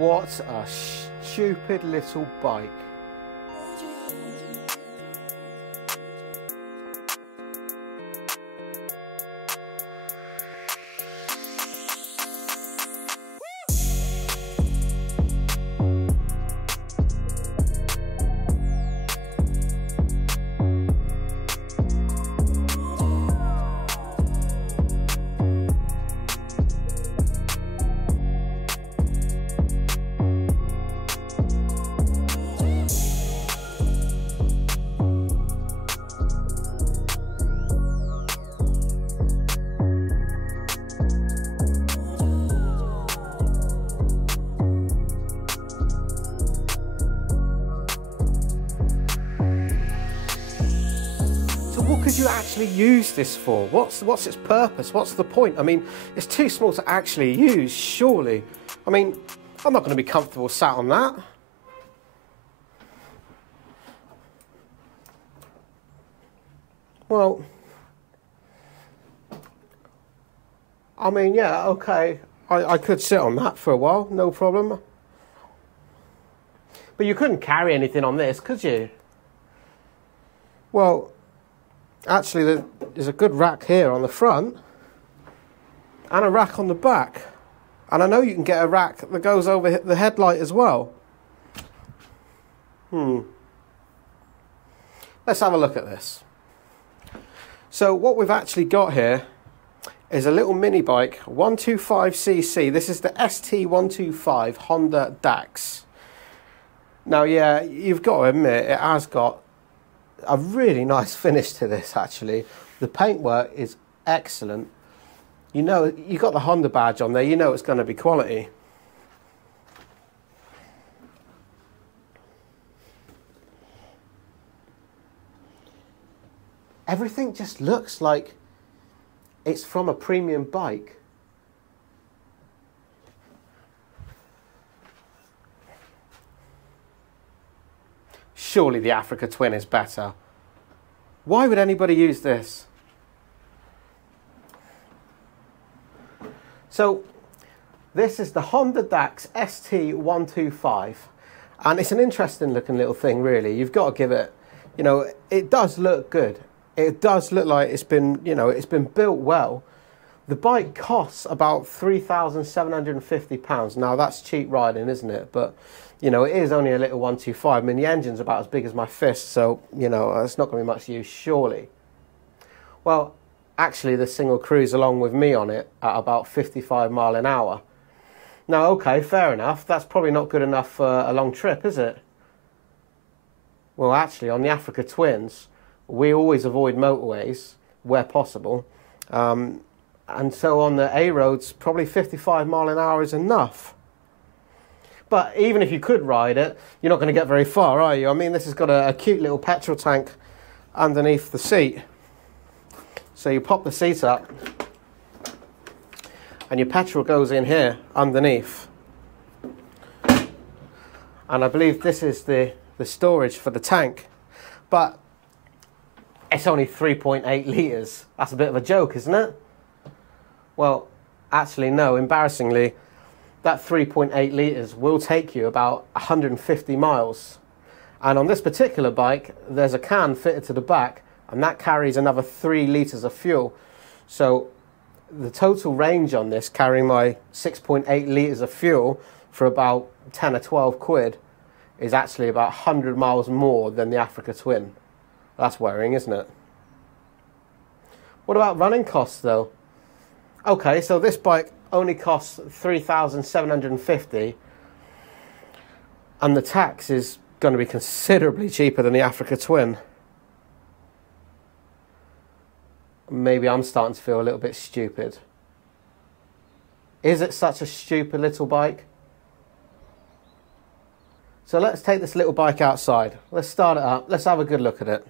What a stupid little bike. What could you actually use this for? What's its purpose? What's the point? I mean, it's too small to actually use, surely. I mean, I'm not going to be comfortable sat on that. Well, I mean, yeah, okay. I could sit on that for a while, no problem. But you couldn't carry anything on this, could you? Well, actually, there's a good rack here on the front and a rack on the back. And I know you can get a rack that goes over the headlight as well. Let's have a look at this. So what we've actually got here is a little mini bike, 125cc. This is the ST125 Honda Dax. Now, yeah, you've got to admit, it has got a really nice finish to this, actually. The paintwork is excellent. You know, you've got the Honda badge on there, you know it's going to be quality. Everything just looks like it's from a premium bike. Surely the Africa Twin is better. Why would anybody use this? So, this is the Honda Dax ST125. And it's an interesting looking little thing, really. You've got to give it, you know, it does look good. It does look like it's been, you know, it's been built well. The bike costs about £3,750. Now, that's cheap riding, isn't it? But, you know, it is only a little 125. I mean, the engine's about as big as my fist, so, you know, it's not going to be much use, surely. Well, actually, this thing will cruise along with me on it at about 55 miles an hour. Now, okay, fair enough. That's probably not good enough for a long trip, is it? Well, actually, on the Africa Twins, we always avoid motorways where possible. And so on the A roads, probably 55 miles an hour is enough. But even if you could ride it, you're not going to get very far, are you? I mean, this has got a cute little petrol tank underneath the seat. So you pop the seat up, and your petrol goes in here underneath. And I believe this is the storage for the tank. But it's only 3.8 litres. That's a bit of a joke, isn't it? Well, actually, no, embarrassingly, that 3.8 litres will take you about 150 miles. And on this particular bike, there's a can fitted to the back, and that carries another 3 litres of fuel. So the total range on this, carrying my 6.8 litres of fuel for about 10 or 12 quid, is actually about 100 miles more than the Africa Twin. That's worrying, isn't it? What about running costs, though? Okay, so this bike only costs $3,750, and the tax is going to be considerably cheaper than the Africa Twin. Maybe I'm starting to feel a little bit stupid. Is it such a stupid little bike? So let's take this little bike outside. Let's start it up. Let's have a good look at it.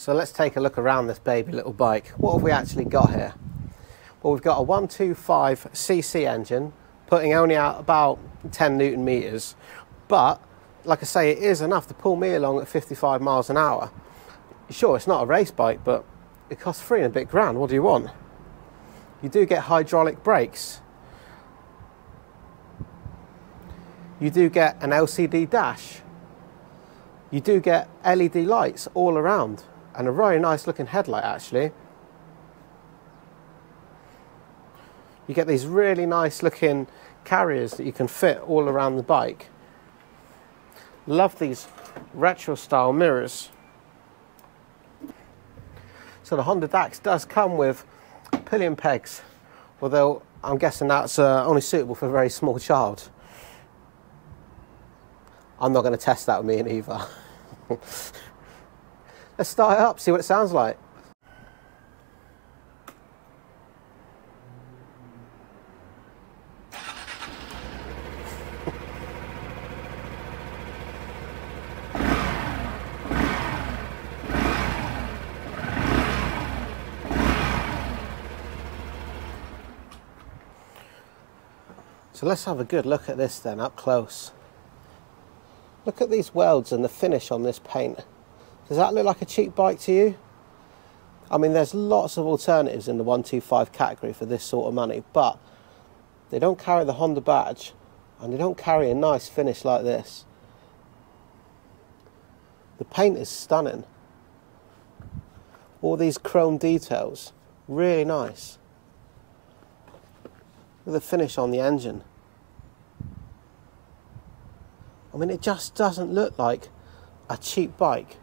So let's take a look around this baby little bike. What have we actually got here? Well, we've got a 125cc engine, putting only out about 10 Newton meters. But, like I say, it is enough to pull me along at 55 miles an hour. Sure, it's not a race bike, but it costs £3 and a bit grand. What do you want? You do get hydraulic brakes. You do get an LCD dash. You do get LED lights all around, and a very nice looking headlight actually. You get these really nice looking carriers that you can fit all around the bike. Love these retro style mirrors. So the Honda Dax does come with pillion pegs, although I'm guessing that's only suitable for a very small child. I'm not going to test that with me and Eva. Let's start it up, see what it sounds like. So let's have a good look at this then, up close. Look at these welds and the finish on this paint. Does that look like a cheap bike to you? I mean, there's lots of alternatives in the 125 category for this sort of money, but they don't carry the Honda badge, and they don't carry a nice finish like this. The paint is stunning. All these chrome details, really nice. Look at the finish on the engine. I mean, it just doesn't look like a cheap bike.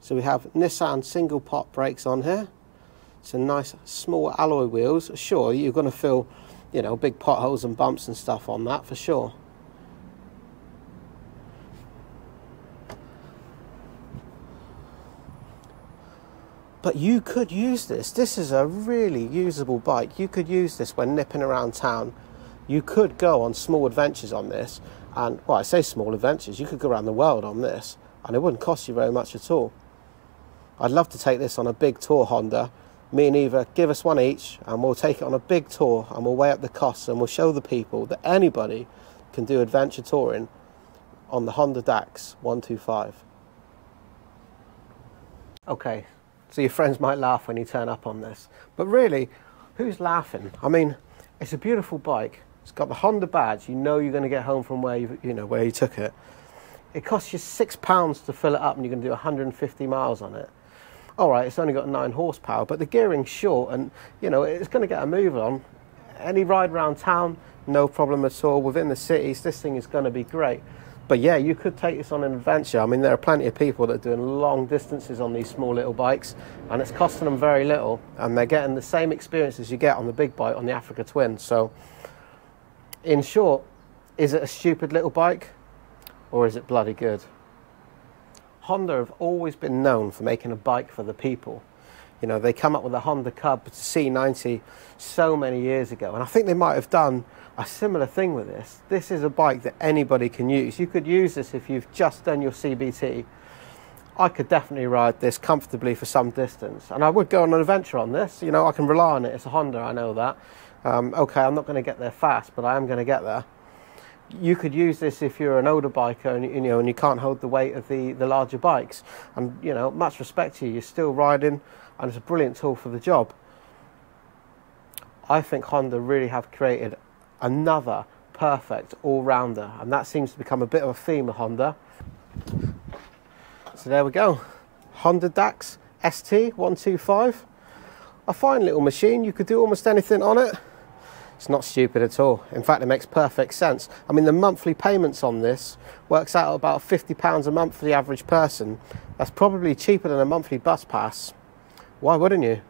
So we have Nissan single pot brakes on here. Some nice small alloy wheels. Sure, you're going to feel, you know, big potholes and bumps and stuff on that for sure. But you could use this. This is a really usable bike. You could use this when nipping around town. You could go on small adventures on this. And, well, I say small adventures. You could go around the world on this. And it wouldn't cost you very much at all. I'd love to take this on a big tour, Honda. Me and Eva, give us one each. And we'll take it on a big tour. And we'll weigh up the costs. And we'll show the people that anybody can do adventure touring on the Honda Dax 125. Okay. So your friends might laugh when you turn up on this. But really, who's laughing? I mean, it's a beautiful bike. It's got the Honda badge. You know you're going to get home from where you took it. It costs you £6 to fill it up, and you're going to do 150 miles on it. All right, it's only got 9 horsepower, but the gearing's short, and you know it's going to get a move on. Any ride around town, no problem at all. Within the cities, this thing is going to be great. But yeah, you could take this on an adventure. I mean, there are plenty of people that are doing long distances on these small little bikes, and it's costing them very little, and they're getting the same experience as you get on the big bike on the Africa Twin. So, in short, is it a stupid little bike, or is it bloody good? Honda have always been known for making a bike for the people. You know, they come up with a Honda Cub C90 so many years ago, and I think they might have done a similar thing with this. This is a bike that anybody can use. You could use this if you've just done your CBT. I could definitely ride this comfortably for some distance, and I would go on an adventure on this. You know, I can rely on it. It's a Honda, I know that. Okay, I'm not going to get there fast, but I am going to get there. You could use this if you're an older biker and you can't hold the weight of the larger bikes. And you know, much respect to you, you're still riding, and it's a brilliant tool for the job. I think Honda really have created another perfect all-rounder, and that seems to become a bit of a theme of Honda. So there we go, Honda Dax ST125. A fine little machine. You could do almost anything on it. It's not stupid at all. In fact, it makes perfect sense. I mean, the monthly payments on this works out at about £50 a month for the average person. That's probably cheaper than a monthly bus pass. Why wouldn't you?